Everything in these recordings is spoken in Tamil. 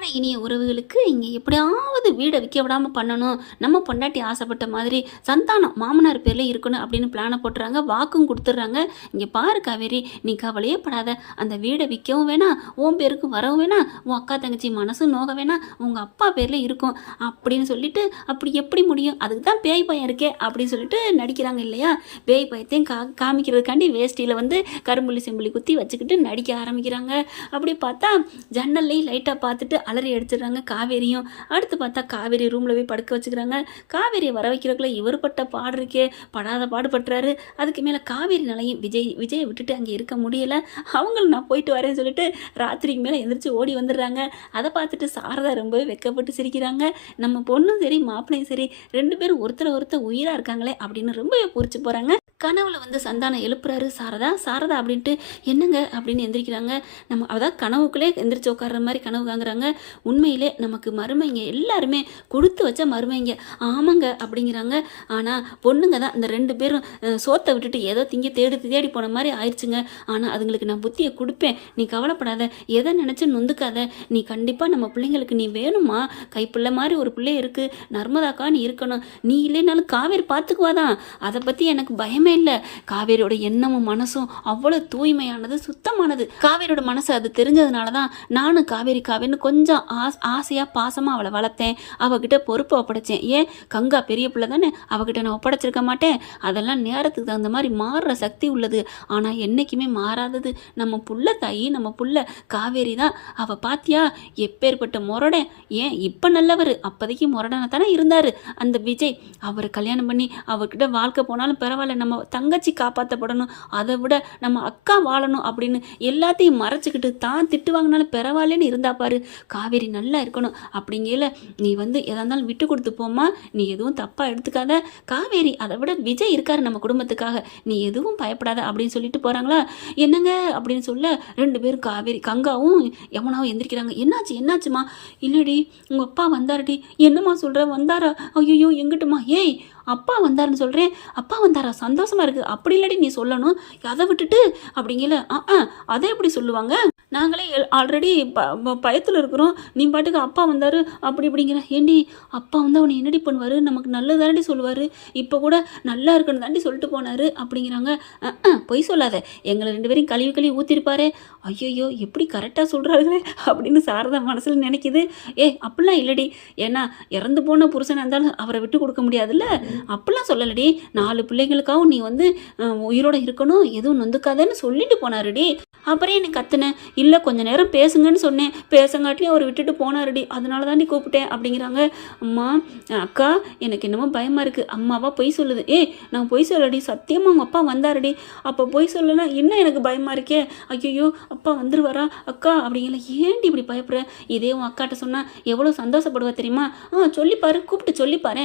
அன்பான இனிய உறவுகளுக்கு இங்கே எப்படியாவது வீடை விற்க விடாமல் பண்ணணும், நம்ம பொண்டாட்டி ஆசைப்பட்ட மாதிரி சந்தானம் மாமனார் பேரில் இருக்கணும் அப்படின்னு பிளானை போட்டுறாங்க, வாக்கும் கொடுத்துட்றாங்க. இங்கே பாரு காவேரி, நீ கவலையே படாத, அந்த வீடை விற்கவும் வேணாம், உன் பேருக்கு வரவும் வேணாம், உன் அக்கா தங்கச்சி மனசும் நோக வேணாம், உங்கள் அப்பா பேரில் இருக்கும் அப்படின்னு சொல்லிட்டு, அப்படி எப்படி முடியும், அதுக்கு தான் பேய் பையன் இருக்கே அப்படின்னு சொல்லிட்டு நடிக்கிறாங்க இல்லையா. பேய் பயத்தையும் காமிக்கிறதுக்காண்டி வேஷ்டியில் கரும்புள்ளி செம்புள்ளி குத்தி வச்சுக்கிட்டு நடிக்க ஆரம்பிக்கிறாங்க. அப்படி பார்த்தா ஜன்னல்லையும் லைட்டாக பார்த்துட்டு அலறி அடிச்சிடுறாங்க காவேரியும். அடுத்து பார்த்தா காவேரி ரூமில் போய் படுக்க வச்சுக்கிறாங்க. காவேரியை வர வைக்கிறதுக்குள்ள இவர் பட்ட பாடு இருக்கே, படாத பாடுபட்டுறாரு. அதுக்கு மேலே காவேரி நிலையும் விஜயை விட்டுட்டு அங்கே இருக்க முடியலை. அவங்களும் நான் போயிட்டு வரேன்னு சொல்லிட்டு ராத்திரிக்கு மேலே எந்திரிச்சு ஓடி வந்துடுறாங்க. அதை பார்த்துட்டு சாரதா ரொம்பவே வெக்கப்பட்டு சிரிக்கிறாங்க. நம்ம பொண்ணும் சரி மாப்பிள்ளையும் சரி ரெண்டு பேரும் ஒருத்தர் உயிராக இருக்காங்களே அப்படின்னு ரொம்பவே பூரிச்சு போகிறாங்க. கனவுல சந்தானம் எழுப்புறாரு. சாரதா அப்படின்ட்டு என்னங்க அப்படின்னு எந்திரிக்கிறாங்க. நம்ம அதான் கனவுக்குள்ளே எந்திரிச்சு உட்கார்ற மாதிரி கனவு காங்குறாங்க. உண்மையிலே நமக்கு மருமைங்க எல்லாருமே கொடுத்து வச்ச மருமைங்க. ஆமாங்க அப்படிங்கிறாங்க. ஆனால் பொண்ணுங்க தான் இந்த ரெண்டு பேரும் சோத்தை விட்டுட்டு ஏதோ தேடி போன மாதிரி ஆயிடுச்சுங்க. ஆனால் அதுங்களுக்கு நான் புத்தியை கொடுப்பேன், நீ கவலைப்படாத, எதை நினச்சி நொந்துக்காத, நீ கண்டிப்பாக நம்ம பிள்ளைங்களுக்கு நீ வேணுமா, கைப்பிள்ளை மாதிரி ஒரு பிள்ளை இருக்குது, நர்மதாக்கா நீ இருக்கணும், நீ இல்லைனாலும் காவேரி பார்த்துக்குவாதான், அதை பற்றி எனக்கு பயமே இல்லை. காவேரியோட எண்ணமும் மனசும் அவ்வளோ தூய்மையானது, சுத்தமானது. காவேரியோட மனசு அது தெரிஞ்சதுனால தான் நானும் காவேரின்னு கொஞ்சம் ஆசையாக பாசமாக அவளை வளர்த்தேன், அவகிட்ட பொறுப்பை ஒப்படைச்சேன். ஏன் கங்கா பெரிய பிள்ளை தானே, அவகிட்ட நான் ஒப்படைச்சிருக்க மாட்டேன். அதெல்லாம் நேரத்துக்கு தகுந்த மாதிரி மாறுற சக்தி உள்ளது. ஆனால் என்றைக்குமே மாறாதது நம்ம புள்ள தாயி, நம்ம புள்ள காவேரி தான். அவள் பாத்தியா எப்பேற்பட்ட முரடன், ஏன் இப்போ நல்லவர், அப்போதைக்கு முரடனை தானே இருந்தார் அந்த விஜய். அவரை கல்யாணம் பண்ணி அவர்கிட்ட வாழ்க்கை போனாலும் பரவாயில்ல, நம்ம தங்கச்சி காப்பாற்றப்படணும், அதை விட நம்ம அக்கா வாழணும் அப்படின்னு எல்லாத்தையும் மறைச்சிக்கிட்டு தான் திட்டு வாங்கினாலும் பரவாயில்லன்னு இருந்தா பாரு. காவேரி நல்லா இருக்கணும் அப்படிங்கல நீ எதா இருந்தாலும் விட்டு கொடுத்து போமா, நீ எதுவும் தப்பாக எடுத்துக்காத காவேரி, அதை விட விஜய் இருக்காரு நம்ம குடும்பத்துக்காக, நீ எதுவும் பயப்படாத அப்படின்னு சொல்லிட்டு போகிறாங்களா. என்னங்க அப்படின்னு சொல்ல ரெண்டு பேரும் காவேரி கங்காவும் யமுனாவும் எந்திரிக்கிறாங்க. என்னாச்சுமா? இல்லடி உங்கள் அப்பா வந்தாருடி. என்னம்மா சொல்கிற, வந்தாரா? ஐயோ எங்கிட்டுமா? ஏய் அப்பா வந்தாருன்னு சொல்கிறேன். அப்பா வந்தாரா? சந்தோஷமாக இருக்குது. அப்படி இல்லாடி நீ சொல்லணும், அதை விட்டுட்டு அப்படிங்கல. அதை எப்படி சொல்லுவாங்க, நாங்களே ஆல்ரெடி பயத்தில் இருக்கிறோம், நீ பாட்டுக்கு அப்பா வந்தார் அப்படி இப்படிங்கிற. ஏண்டி அப்பா அவனை என்னடி பண்ணுவார், நமக்கு நல்லது தாண்டி சொல்லுவார், இப்போ கூட நல்லா இருக்குன்னு தாண்டி சொல்லிட்டு போனார் அப்படிங்கிறாங்க. பொய் சொல்லாத, எங்களை ரெண்டு பேரையும் கழுவி ஊற்றிருப்பாரு. ஐயோ எப்படி கரெக்டாக சொல்கிறார்களே அப்படின்னு சாரதா மனசில் நினைக்கிது. அப்படிலாம் இல்லடி, ஏன்னா இறந்து போன புருஷனாக இருந்தாலும் அவரை விட்டு கொடுக்க முடியாதுல்ல, அப்படிலாம் சொல்லலடி, 4 பிள்ளைங்களுக்காகவும் நீ உயிரோட இருக்கணும், எதுவும் நொந்துக்காதன்னு சொல்லிட்டு போனாருடி. அப்புறம் எனக்கு கத்துனேன், இல்லை கொஞ்சம் நேரம் பேசுங்கன்னு சொன்னேன், பேசங்காட்டிலையும் அவர் விட்டுட்டு போனாருடி, அதனால தாண்டி கூப்பிட்டேன் அப்படிங்கிறாங்க. அம்மா அக்கா எனக்கு என்னமோ பயமாக இருக்குது, அம்மாவா பொய் சொல்லுது. நான் பொய் சொல்லடி, சத்தியமாக அவங்க அப்பா வந்தாருடி. அப்போ பொய் சொல்லனா என்ன, எனக்கு பயமாக இருக்கே, ஐயோ அப்பா வந்துருவாரா அக்கா அப்படிங்கிற. ஏன்டி இப்படி பயப்படுற, இதே உன் அக்காட்ட சொன்னால் எவ்வளோ சந்தோஷப்படுவா தெரியுமா. சொல்லிப்பாரு, கூப்பிட்டு சொல்லிப்பாரு.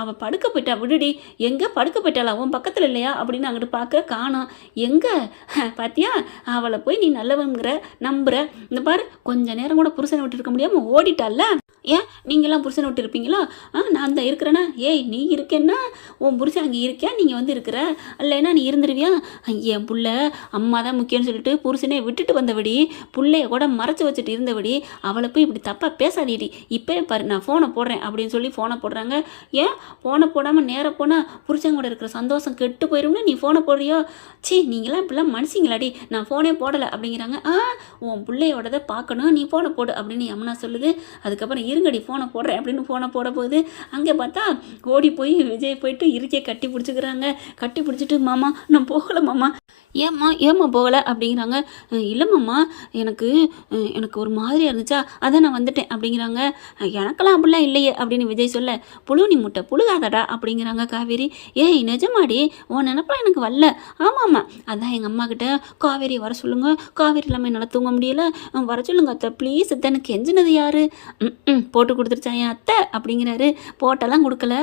அவள் படுக்க போயிட்டா, விடுடி. எங்கே படுக்க போயிட்டாளா, உன் பக்கத்தில் இல்லையா அப்படின்னு அங்கிட்டு பார்க்க காணோம். எங்கே பாத்தியா, அவளை போய் நீ நல்லவங்கிற நம்புற. இந்த பாரு கொஞ்ச நேரம் கூட புருஷனை விட்டு இருக்க முடியாமல் ஓடிட்டால. ஏன் நீங்களாம் புருஷனை விட்டு இருப்பீங்களா? நான் தான் இருக்கிறேன்னா. நீ இருக்கேன்னா உன் புருஷன் அங்கே இருக்கேன், நீங்கள் இருக்கிற இல்லைன்னா நீ இருந்துருவியா? என் புள்ள அம்மா தான் முக்கியம்னு சொல்லிட்டு புருஷனே விட்டுட்டு வந்தபடி, புள்ளைய கூட மறைச்சி வச்சுட்டு இருந்தபடி, அவளை போய் இப்படி தப்பாக பேசாதீடி. இப்போ பாரு நான் ஃபோனை போடுறேன் அப்படின்னு சொல்லி ஃபோனை போடுறாங்க. ஏன் ஃபோனை போடாமல் நேராக போனால் புருஷன் கூட இருக்கிற சந்தோஷம் கெட்டு போயிடும்னு நீ ஃபோனை போடுறியோ? நீங்களாம் இப்படிலாம் மனுஷங்களாடி, நான் ஃபோனே போடலை அப்படிங்கிறாங்க. உன் பிள்ளையோடதை பார்க்கணும், நீ ஃபோனை போடு அப்படின்னு யமுனா சொல்லுது. அதுக்கப்புறம் இருங்கடி ஃபோனை போடுறேன் அப்படின்னு ஃபோனை போட போகுது. அங்கே பார்த்தா ஓடி போய் விஜய் போயிட்டு இருக்கையை கட்டி பிடிச்சிக்கிறாங்க. கட்டி பிடிச்சிட்டு மாமா நான் போகலை மாமா. ஏம்மா போகலை அப்படிங்கிறாங்க. இல்லைம்மாம்மா எனக்கு ஒரு மாதிரியாக இருந்துச்சா, அதான் நான் வந்துட்டேன் அப்படிங்கிறாங்க. எனக்கெல்லாம் அப்படிலாம் இல்லையே அப்படின்னு விஜய் சொல்ல, புழுனி முட்டை புழுகாதடா அப்படிங்கிறாங்க காவேரி. நிஜமாடி உன் நினப்பெல்லாம் எனக்கு வரல. ஆமாம் அதான் எங்கள் அம்மா கிட்ட காவேரி வர சொல்லுங்க, காவேரி இல்லாமல் என்னால் தூங்க முடியலை, வர சொல்லுங்க அத்தை ப்ளீஸ் அத்தை. எனக்கு கெஞ்சினது யாரு? போட்டு கொடுத்துருச்சா என் அத்தை அப்படிங்கிறாரு. போட்டெல்லாம் கொடுக்கல,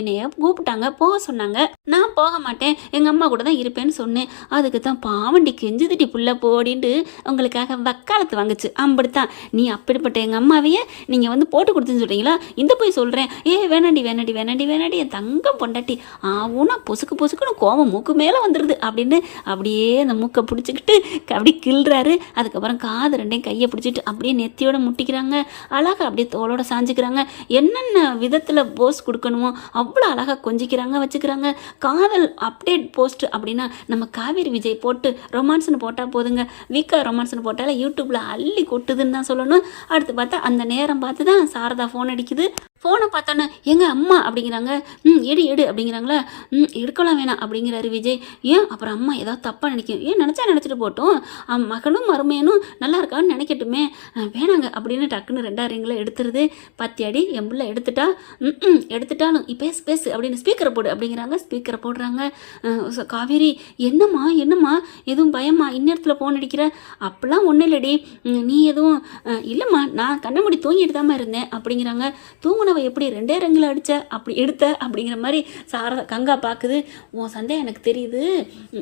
என்னைய கூப்பிட்டாங்க போக சொன்னாங்க. நான் போக மாட்டேன், எங்கள் அம்மா கூட தான் இருப்பேன்னு சொன்னேன். அதுக்கு தான் பாவண்டி கெஞ்சுதிட்டி புள்ள போடின்ட்டு உங்களுக்காக வக்காலத்து வாங்குச்சு. அப்படித்தான் நீ அப்படிப்பட்ட எங்கள் அம்மாவையே நீங்கள் வந்து போட்டு கொடுத்துன்னு சொல்கிறீங்களா? இந்த போய் சொல்கிறேன், வேணாண்டி வேணாண்டி வேணாண்டி வேணாண்டி என் தங்கம் பொண்டாட்டி ஆவுனா பொசுக்கு பொசுக்குன்னு கோவம் மூக்கு மேலே வந்துடுது அப்படின்னு அப்படியே அந்த மூக்கை பிடிச்சிக்கிட்டு அப்படி கிள்றாரு. அதுக்கப்புறம் காது ரெண்டையும் கையை பிடிச்சிட்டு அப்படியே நெத்தியோட முட்டிக்கிறாங்க. அழகாக அப்படியே தோளோட சாஞ்சிக்கிறாங்க. என்னென்ன விதத்தில் போஸ் கொடுக்கணுமோ அவ்வளோ அழகாக கொஞ்சிக்கிறாங்க வச்சுக்கிறாங்க. காதல் அப்டேட் போஸ்ட் அப்படின்னா நம்ம காவேரி விஜய் போட்டு ரொமான்ஸ்னு போட்டால் போதுங்க. வீக்கா ரொமான்ஸ்னு போட்டால யூடியூப்பில் அள்ளி கொட்டுதுன்னு தான் சொல்லணும். அடுத்து பார்த்தா அந்த நேரம் பார்த்து தான் சாரதா ஃபோன் அடிக்குது. ஃபோனை பார்த்தோன்னே எங்கள் அம்மா அப்படிங்கிறாங்க. எடு எடு அப்படிங்கிறாங்களா? எடுக்கலாம் வேணாம் அப்படிங்கிறாரு விஜய். ஏன் அப்புறம் அம்மா ஏதாவது தப்பாக நினைக்கும், நினச்சிட்டு போட்டோம், மகனும் மருமையனும் நல்லா இருக்கான்னு நினைக்கட்டுமே, வேணாங்க அப்படின்னு டக்குன்னு 2 ரிங்கில் எடுத்துருது. பத்தியாடி என் பிள்ளை எடுத்துட்டாலும் இப்போ பேசு அப்படின்னு ஸ்பீக்கரை போடு அப்படிங்கிறாங்க. ஸ்பீக்கரை போடுறாங்க. காவேரி என்னம்மா எதுவும் பயமா இந்நேரத்தில் ஃபோன் அடிக்கிற? அப்படிலாம் ஒன்றும் இல்லடி, நீ எதுவும் இல்லைம்மா நான் கண்ணை மூடி தூங்கிட்டு தாம்மா இருந்தேன் அப்படிங்கிறாங்க. தூங்கினவ எப்படி 2 ரிங்கில் அடித்த அப்படி எடுத்த அப்படிங்கிற மாதிரி சாரதா கங்கா பார்க்குது. உன் சந்தேகம் எனக்கு தெரியுது,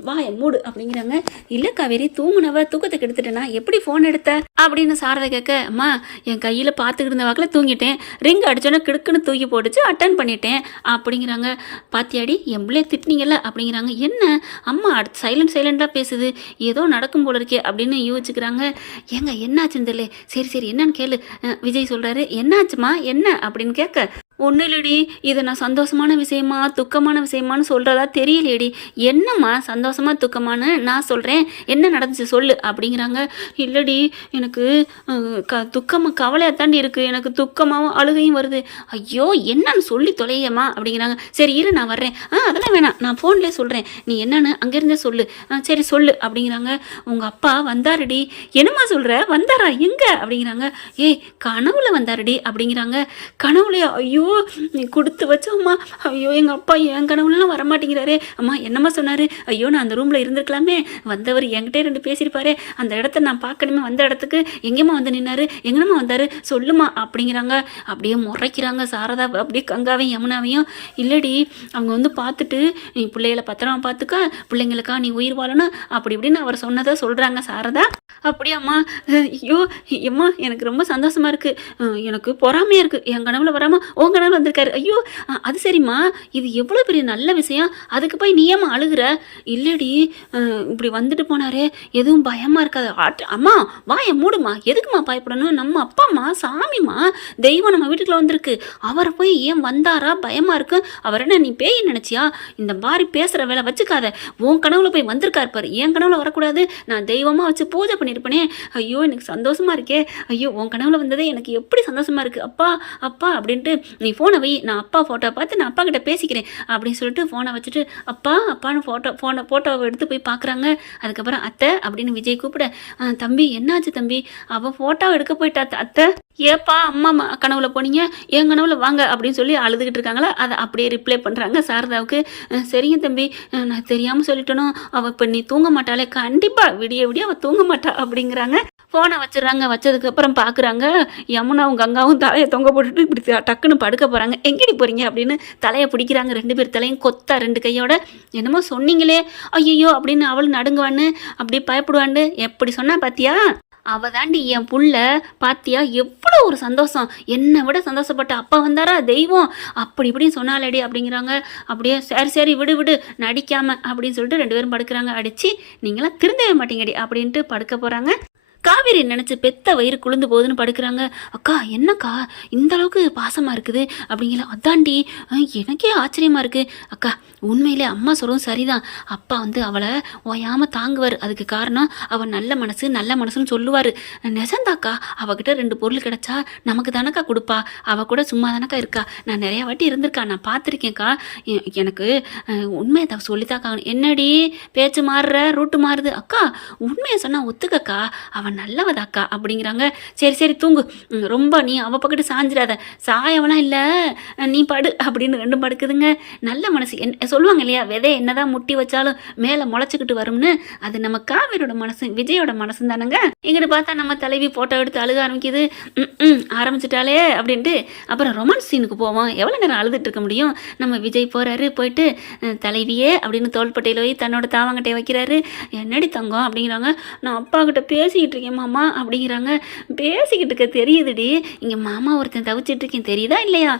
வா என் மூடு அப்படிங்கிறாங்க. இல்லை காவேரி தூங்கினவ தூக்கத்துக்கு எடுத்துட்டேனா எப்படி ஃபோன் எடுத்த அப்படின்னு சாரதா கேட்க, அம்மா என் கையில் பார்த்துக்கிட்டு இருந்த வாக்கில் தூங்கிட்டேன், ரிங் அடிச்சோன்னே கிடுக்குன்னு தூக்கி போட்டுச்சு, அட்டன் பண்ணிட்டேன் அப்படிங்கிறாங்க. பாத்தியாடி என் பிள்ளைய திட்டினீங்கல்ல அப்படிங்கிறாங்க. என்ன அம்மா அடுத்து சைலண்டாக பேசுது, ஏதோ நடக்கும் போல இருக்கே அப்படின்னு யோசிச்சுக்கிறாங்க. ஏங்க என்னாச்சுன்னு தெரியல, சரி என்னன்னு கேளு. விஜய் சொல்கிறாரு, என்னாச்சுமா என்ன அப்படின்னு கேட்க, ஒன்றும் இல்லடி, இதை நான் சந்தோஷமான விஷயமா துக்கமான விஷயமானு சொல்கிறதா தெரியலையடி. என்னம்மா சந்தோஷமா துக்கமானு நான் சொல்கிறேன், என்ன நடந்துச்சு சொல்லு அப்படிங்கிறாங்க. இல்லடி எனக்கு துக்கமாக கவலையாக தாண்டி இருக்குது, எனக்கு துக்கமாகவும் அழுகையும் வருது. ஐயோ என்னன்னு சொல்லி தொலையம்மா அப்படிங்கிறாங்க. சரி இரு நான் வர்றேன். அதெல்லாம் வேணாம், நான் ஃபோன்லேயே சொல்கிறேன், நீ என்னன்னு அங்கேருந்தே சொல்லு. சரி சொல்லு அப்படிங்கிறாங்க. உங்கள் அப்பா வந்தாருடி. என்னம்மா சொல்கிற, வந்தாரா எங்கே அப்படிங்கிறாங்க. கனவுல வந்தாருடி அப்படிங்கிறாங்க. கனவுலையா? ஐயோ நீ கொடுத்து வச்சோம்மா. ஐயோ எங்கள் அப்பா என் கனவுலாம் வரமாட்டேங்கிறாரே. அம்மா என்னம்மா சொன்னார்? ஐயோ நான் அந்த ரூமில் இருந்திருக்கலாமே, வந்தவர் என்கிட்டே 2 பேசியிருப்பாரு, அந்த இடத்த நான் பார்க்கணுமே, வந்த இடத்துக்கு எங்கேம்மா வந்து நின்னாரு, எங்கேம்மா வந்தார் சொல்லுமா அப்படிங்கிறாங்க. அப்படியே முறைக்கிறாங்க சாரதா அப்படியே கங்காவையும் யமுனாவையும். இல்லடி அவங்க வந்து பார்த்துட்டு நீ பிள்ளைகளை பத்திரமா பார்த்துக்க, பிள்ளைங்களுக்கா நீ உயிர் வாழணும் அப்படி இப்படின்னு அவர் சொன்னதை சொல்கிறாங்க சாரதா. அப்படியாம்மா? ஐயோ எம்மா எனக்கு ரொம்ப சந்தோஷமாக இருக்குது, எனக்கு பொறாமையாக இருக்குது, என் கனவுல வராமல் உன் கனவுல வந்திருக்காரு. ஐயோ அது சரிம்மா, இது எவ்வளோ பெரிய நல்ல விஷயம், அதுக்கு போய் நீ ஏம்மா அழுகிற? இல்லடி இப்படி வந்துட்டு போனாரே எதுவும் பயமாக இருக்காது. அம்மா வாயை மூடுமா, எதுக்குமா பயப்படணும், நம்ம அப்பாம்மா சாமிம்மா, தெய்வம் நம்ம வீட்டுக்குள்ள வந்திருக்கு, அவரை போய் ஏன் வந்தாரா பயமாக இருக்கு, அவர் என்ன நீ பேய் நினச்சியா? இந்த மாதிரி பேசுகிற வேலை வச்சுக்காத, உன் கனவுல போய் வந்திருக்காரு பாரு, என் கனவுல வரக்கூடாது, நான் தெய்வமாக வச்சு பூஜை பண்ணியிருப்பேனே. ஐயோ எனக்கு சந்தோஷமாக இருக்கே, ஐயோ உன் கனவுல வந்ததே எனக்கு எப்படி சந்தோஷமாக இருக்குது, அப்பா அப்பா அப்படின்ட்டு நீ ஃபோனை வை, நான் அப்பா ஃபோட்டோ பார்த்து நான் அப்பா கிட்ட பேசிக்கிறேன் அப்படின்னு சொல்லிட்டு ஃபோனை வச்சுட்டு அப்பான்னு ஃபோட்டோவை எடுத்து போய் பார்க்குறாங்க. அதுக்கப்புறம் அத்தை அப்படின்னு விஜய் கூப்பிட, தம்பி என்னாச்சு தம்பி, அவள் ஃபோட்டோ எடுக்க போயிட்டா அத்தை. ஏப்பா அம்மா கனவுல போனீங்க, என் கனவுல வாங்க அப்படின்னு சொல்லி அழுதுகிட்டு இருக்காங்களா, அதை அப்படியே ரிப்ளை பண்ணுறாங்க சாரதாவுக்கு. சரிங்க தம்பி நான் தெரியாமல் சொல்லிட்டணும், அவள் இப்போ நீ தூங்க மாட்டாளே, கண்டிப்பாக விடிய அவள் தூங்க மாட்டா அப்படிங்கிறாங்க. ஃபோனை வச்சிடுறாங்க. வச்சதுக்கப்புறம் பார்க்குறாங்க யமுனாவும் கங்காவும் தலையை தொங்க போட்டுட்டு இப்படி டக்குன்னு படுக்க போகிறாங்க. எங்கடி போகிறீங்க அப்படின்னு தலையை பிடிக்கிறாங்க. 2 பேர் தலையும் கொத்தா 2 கையோட. என்னமோ சொன்னீங்களே ஐயோ அப்படின்னு அவள் நடுங்குவான்னு அப்படி பயப்படுவான்னு எப்படி சொன்னா பார்த்தியா, அவள் தாண்டி என் புள்ள, பாத்தியா எவ்வளோ ஒரு சந்தோஷம், என்னை விட சந்தோஷப்பட்ட அப்பா வந்தாரா தெய்வம் அப்படி இப்படின்னு சொன்னாலேடி அப்படிங்கிறாங்க. அப்படியே சரி விடு நடிக்காம அப்படின்னு சொல்லிட்டு 2 பேரும் படுக்கிறாங்க. அடிச்சு நீங்களாம் திருந்தவே மாட்டீங்கடி அப்படின்ட்டு படுக்க போகிறாங்க. காவேரி நினச்சி பெத்த வயிறு குளிர்ந்து போகுதுன்னு படுக்கிறாங்க. அக்கா என்னக்கா இந்த அளவுக்கு பாசமாக இருக்குது அப்படிங்கிற, அதாண்டி எனக்கே ஆச்சரியமாக இருக்குது. அக்கா உண்மையிலே அம்மா சொல்கிறதும் சரிதான், அப்பா வந்து அவளை ஓயாமல் தாங்குவார், அதுக்கு காரணம் அவள் நல்ல மனசுன்னு சொல்லுவார். நெசந்தாக்கா அவகிட்ட 2 பொருள் கிடச்சா நமக்கு தானக்கா கொடுப்பா, அவள் கூட சும்மா தானக்கா இருக்கா, நான் நிறையா வாட்டி இருந்திருக்கா, நான் பார்த்துருக்கேன்க்கா, எனக்கு உண்மையை தான் சொல்லித்தாக்கா. என்னடி பேச்சு மாறுற, ரூட்டு மாறுது, அக்கா உண்மையை சொன்னால் ஒத்துக்கக்கா, அவன் நல்லவதாக்கா அப்படிங்கிறாங்க. சரி சரி தூங்கு, ரொம்ப நீ அவள் பக்கத்து சாஞ்சிடாத, சாயவெல்லாம் இல்லை, நீ படு அப்படின்னு ரெண்டும் படுக்குதுங்க. நல்ல மனசு சொல்லுவாங்க இல்லையா, விதை என்னதான் முட்டி வச்சாலும் மேலே முளைச்சிக்கிட்டு வரும்னு, அது நம்ம காவேரியோட மனசு விஜயோட மனசு தானுங்க. இங்கிட்டு பார்த்தா நம்ம தலைவி ஃபோட்டோ எடுத்து அழுக ஆரம்பிக்குது. ஆரம்பிச்சிட்டாலே அப்படின்ட்டு அப்புறம் ரொமான்ஸ் சீனுக்கு போவோம். எவ்வளோ நேரம் அழுதுட்டு இருக்க முடியும். நம்ம விஜய் போகிறாரு, போயிட்டு தலைவியே அப்படின்னு தோள்பட்டையில் போய் தன்னோட தாவங்கட்டையை வைக்கிறாரு. என்னடி தங்கம் அப்படிங்கிறாங்க. நான் அப்பா கிட்ட பேசிக்கிட்டு இருக்கேன் மாமா அப்படிங்கிறாங்க. பேசிக்கிட்டு இருக்க தெரியுதுடி, இங்கே மாமா ஒருத்தன் தவிச்சிட்டு இருக்கேன் தெரியுதா இல்லையா?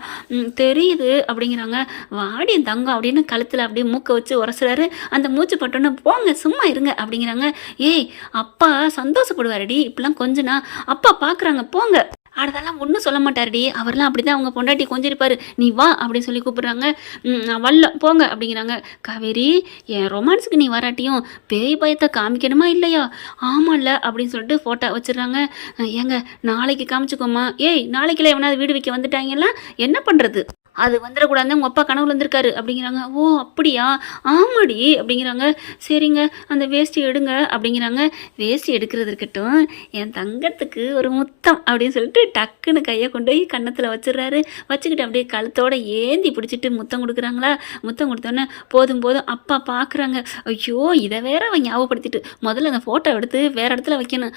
தெரியுது அப்படிங்கிறாங்க. வாடி தங்கம் அப்படின்னு கழுத்தில் அப்படியே மூக்கை வச்சு உரசுறாரு. அந்த மூச்சு பட்டோன்னு போங்க சும்மா இருங்க அப்படிங்கிறாங்க. ஏய் அப்பா சந்தோஷப்படுவாருடி, இப்பெல்லாம் கொஞ்சனா அப்பா பார்க்குறாங்க போங்க. அதெல்லாம் ஒன்றும் சொல்ல மாட்டாருடி, அவர்லாம் அப்படி தான் அவங்க பொண்டாட்டி கொஞ்சிருப்பார். நீ வா அப்படின்னு சொல்லி கூப்பிட்றாங்க. நான் வரல போங்க அப்படிங்கிறாங்க. காவேரி என் ரொமான்ஸுக்கு நீ வராட்டியும் பேய் பயத்தை காமிக்கணுமா இல்லையா? ஆமாம்ல அப்படின்னு சொல்லிட்டு ஃபோட்டோ வச்சிடுறாங்க. ஏங்க நாளைக்கு காமிச்சுக்கோமா. ஏய் நாளைக்குலாம் எவனாவது வீடு வைக்க வந்துட்டாங்கன்னா என்ன பண்ணுறது? அது வந்துடக்கூடாது, உங்கள் அப்பா கனவுல வந்திருக்காரு அப்படிங்கிறாங்க. ஓ அப்படியா, ஆமாடி அப்படிங்கிறாங்க. சரிங்க அந்த வேஷ்டி எடுங்க அப்படிங்கிறாங்க. வேஷ்டி எடுக்கிறது இருக்கட்டும், என் தங்கத்துக்கு ஒரு முத்தம் அப்படின்னு சொல்லிட்டு டக்குன்னு கையை கொண்டு போய் கன்னத்தில் வச்சிடுறாரு. வச்சுக்கிட்டு அப்படியே கழுத்தோட ஏந்தி பிடிச்சிட்டு முத்தம் கொடுக்குறாங்களா. முத்தம் கொடுத்தோன்னே போதும் போதும் அப்பா பார்க்குறாங்க. ஐயோ இதை வேற அவன் ஞாபகப்படுத்திட்டு முதல்ல அந்த ஃபோட்டோ எடுத்து வேறு இடத்துல வைக்கணும்.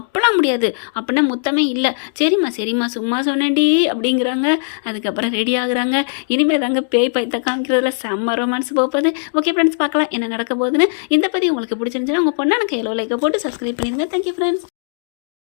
அப்பெல்லாம் முடியாது, அப்படின்னா முத்தமே இல்லை. சரிம்மா சரிம்மா சும்மா சொன்னேன்டி அப்படிங்கிறாங்க. அதுக்கப்புறம் ரெடி ஆகுறாங்க. இனிமேல் தாங்க பேய் பயத்தை காமிக்கிறதுல செம்ம ரொமான்ஸ் போகுது. ஓகே ஃப்ரெண்ட்ஸ், பார்க்கலாம் என்ன நடக்க போகுதுன்னு. இந்த பதிவு உங்களுக்கு பிடிச்சிருந்துச்சுன்னா உங்கள் பொண்ணான கையில் லைக்கை போட்டு சப்ஸ்கிரைப் பண்ணிடுங்க. Thank you friends.